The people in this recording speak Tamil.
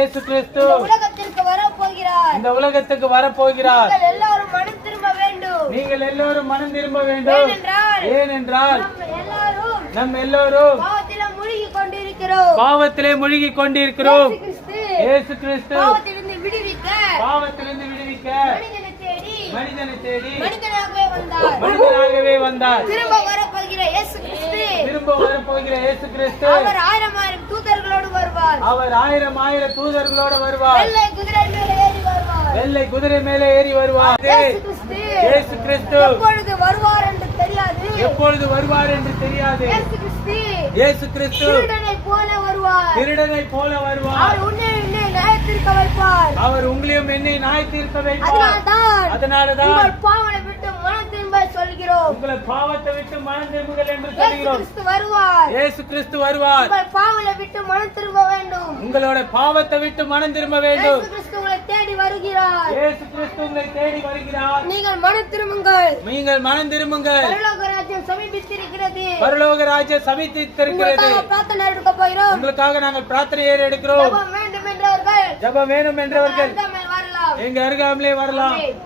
இயேசு கிறிஸ்து உலகத்திற்கு வரப்போகிறார். இந்த உலகத்துக்கு வரப்போகிறார். நீங்கள் எல்லாரும் மனம் திரும்ப வேண்டும். நீங்கள் எல்லோரும் மனம் திரும்ப வேண்டும். ஏனென்றால் நம் எல்லோரும் பாவத்திலே மூழ்கிக் கொண்டிருக்கிறோம். பாவத்திலே மூழ்கிக் கொண்டிருக்கிறோம். இயேசு கிறிஸ்து பாவத்திலிருந்து விடுவிக்க மனிதனை தேடி மனிதனாகவே வந்தார். திரும்ப வரப்போகிற இயேசு கிறிஸ்து அவர் ஆயிரம் தூதர்களோடு வருவார். அவர் ஆயிரம் தூதர்களோடு வருவார். வெள்ளை குதிரை மேலே ஏறி வருவார். இயேசு கிறிஸ்து எப்பொழுது வருவார் என்று தெரியாது. இயேசு கிறிஸ்து திருடனை போல வருவார். அவர் உன்னை நியாயத்தீர்க்க வைப்பார். அவர் உங்களையும் என்னை நியாயத்தீர்க்க வைப்பார். அதனாலதான் உங்கள் பாவங்களை விட்டு மனம் திரும்ப சொல்கிறோம். உங்களை பாவத்தை விட்டு மனம் திரும்புங்கள் என்று சொல்கிறோம். இயேசு கிறிஸ்து வருவார். உங்கள் பாவங்களை விட்டு மனம் திரும்ப வேண்டும். உங்களோட பாவத்தை விட்டு மனம் திரும்ப வேண்டும். இயேசு கிறிஸ்து உங்களை தேடி வருகிறார். நீங்கள் மனம் திரும்புங்கள். பரலோக ராஜ்யம் சமீபித்திருக்கிறது. பிரார்த்தனை எடுக்க போகிறோம். உங்களுக்காக நாங்கள் பிரார்த்தனை எடுக்கிறோம். ஜெபம் வேண்டும் என்றவர்கள் ஜெபம் வேணும் என்றவர்கள் வரலாம். எங்க அருகாமலே வரலாம். ஆமென்.